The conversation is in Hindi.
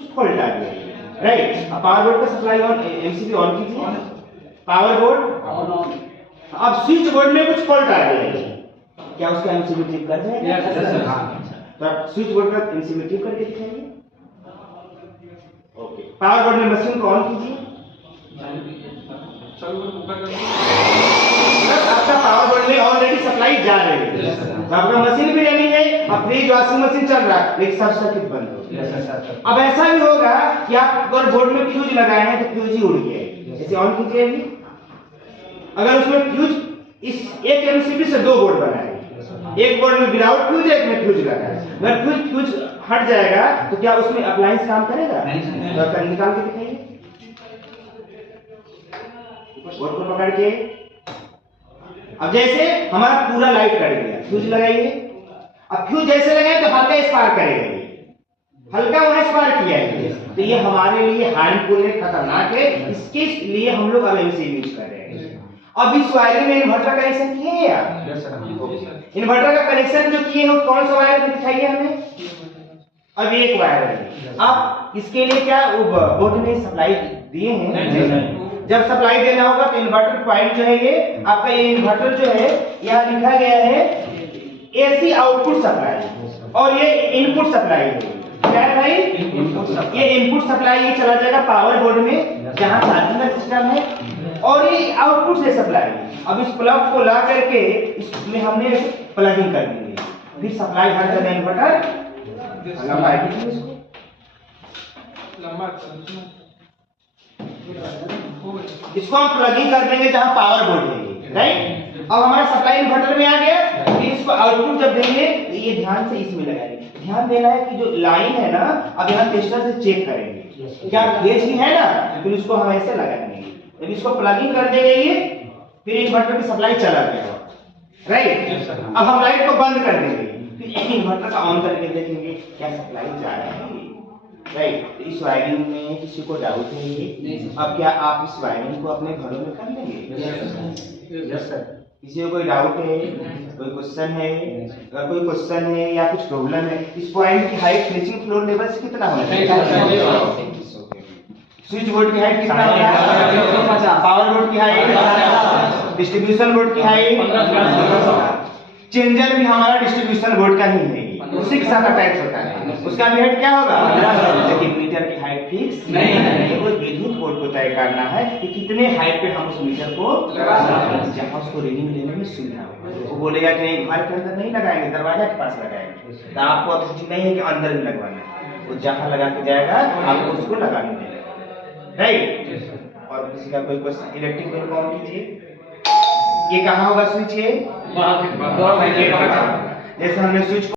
कुछ फॉल्ट आ गया है, राइट। अब पावर बोर्ड का सप्लाई ऑन, एमसीबी ऑन कीजिए, पावर बोर्ड। अब स्विच बोर्ड में कुछ फॉल्ट आ गया है, क्या उसका एमसीबी ट्रिप कर जाएगा? तो आप स्विच बोर्ड का एमसीबी ट्रिप करके दिखाइए। ओके, पावर बोर्ड में मशीन को ऑन कीजिए। आपका पावर बोर्ड में ऑलरेडी सप्लाई जा रही है, तो आपका मशीन भी रनिंग है, अब फ्रिज वॉशिंग मशीन चल रहा है, लेकिन सब सर्किट बंद हो गया। अब ऐसा भी होगा कि आप अगर बोर्ड में फ्यूज लगाए हैं तो फ्यूज ही उड़ गया, जैसे ऑन कीजिए अभी। अगर उसमें फ्यूज, इस एक एमसीबी से दो बोर्ड बना है, एक बोर्ड में विदाउट फ्यूज, एक में फ्यूज लगा है। अगर फ्यूज हट जाएगा तो क्या उसमें अप्लायंस काम करेगा? तो निकाल के दिखाइए, बोर्ड को पकड़ के। अब जैसे हमारा पूरा लाइट कट गया, फ्यूज लगाइए। अब फ्यूज जैसे लगाए तो हल्का स्पार्क करेगा, ये हल्का वहां स्पार्क किया है, तो ये हमारे लिए हार्मफुल है, खतरनाक है, इसके लिए हम लोग अब एमसीबी यूज कर रहे हैं। अब इस वायरिंग में इन्वर्टर कनेक्शन किए हैं आप? इन्वर्टर का कनेक्शन जो किए हैं कौन सा वायर में दिखाइए हमें। अब एक वायर है, अब इसके लिए क्या बोर्ड ने सप्लाई दिए हैं? जब सप्लाई देना होगा तो इन्वर्टर पॉइंट जो है, ये आपका ये इन्वर्टर जो है, यहाँ लिखा गया है एसी आउटपुट सप्लाई और ये इनपुट सप्लाई है। क्या है भाई? ये इनपुट सप्लाई ये चला जाएगा पावर बोर्ड में, जहाँ चार्जिंग का सिस्टम है, और ये आउटपुट से सप्लाई। अब इस प्लग को ला करके इसमें हमने प्लगिंग कर दी है, फिर सप्लाई हर जगह इन्वर्टर लंबा इसको हम प्लगिंग कर देंगे जहां पावर बोर्ड है, राइट। अब हमारा सप्लाई इन्वर्टर में आ गया, फिर इसको आउटपुट जब देंगे तो ये ध्यान से इसमें लगाएंगे। ध्यान देना है कि जो लाइन है ना, अब यहाँ टेस्टर से चेक करेंगे क्या फेज ही है ना, फिर इसको हम ऐसे लगाएंगे। जब इसको प्लगिंग कर देंगे ये, फिर इन्वर्टर की सप्लाई चला गया, राइट। अब हम लाइट को बंद कर देंगे, फिर इन्वर्टर का ऑन करके देखेंगे क्या सप्लाई जा रहा है, राइट। इस वायरिंग में किसी को डाउट है ये? अब क्या आप इस वायरिंग को अपने घरों में कर लेंगे? Yes sir. किसी को कोई डाउट है, कोई क्वेश्चन है? अगर कोई क्वेश्चन है या कुछ प्रॉब्लम है, इस पॉइंट की हाइट फिनिशिंग फ्लोर लेवल से कितना होना चाहिए? स्विच बोर्ड की हाइट कितना होना है? पावर बोर्ड की हाइट, डिस्ट्रीब्यूशन बोर्ड की हाइट, चेंजर भी हमारा डिस्ट्रीब्यूशन बोर्ड का ही है, उसी के साथ अटैच होता है, उसका भी हाइट क्या होगा? लेकिन मीटर की हाइट फिक्स नहीं है, वो विद्युत बोर्ड को तय करना है कि कितने हाइट पे हम उस मीटर को लगाएंगे, जहां उसको रीडिंग लेने में सुविधा हो। वो बोलेगा कि नहीं घर के अंदर नहीं लगाएंगे, दरवाजा के पास लगाएंगे, तो आपको अथॉरिटी नहीं है कि अंदर में लगवाना, वो जहां लगा के जाएगा आपको उसको लगाने देगा, राइट। और किसी का कोई क्वेश्चन? इलेक्ट्रिक बिल ऑन कीजिए। ये कहाँ होगा स्विच? ये जैसे हमने स्विच